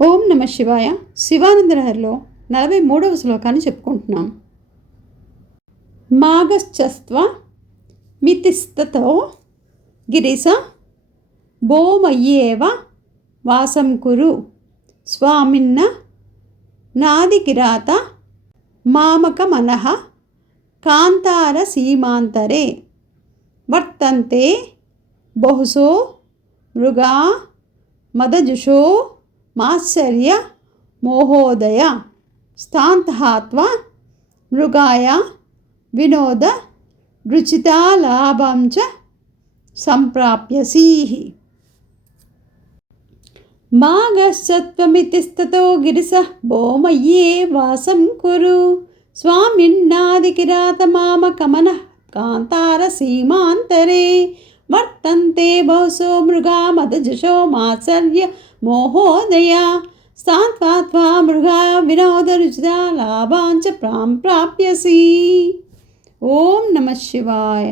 ఓం నమ శివాయ. శివానందలహరిలో 43వ శ్లోకాన్ని చెప్పుకుంటున్నాం. మాగశ్చస్త్వ మితిస్తతో గిరిస భోమయ్యేవ వాసం కురు స్వామిన్న నాదికిరాత మామకమనః కాంతార సీమాంతరే వర్తంతే బహుశో మృగా మదజుషో మాత్సర్య మోహోదయ స్థాంతహాత్వ మృగాయ వినోద రుచితాలాభం చ సంప్రాప్యసీః. మాగశ్చత్వమితిస్తతో గిరిసః భోమయ్యే వాసం కురు స్వామిన్నాదికిరాత మామకమనః కాంతార సీమాంతరే వర్తంతే బహుశో మృగా మదజుషో మాత్సర్య మోహోదయ స్థాత్వా మృగా వినోద రుచితా లాభాంచ ప్రాప్యసి. ఓం నమ శివాయ.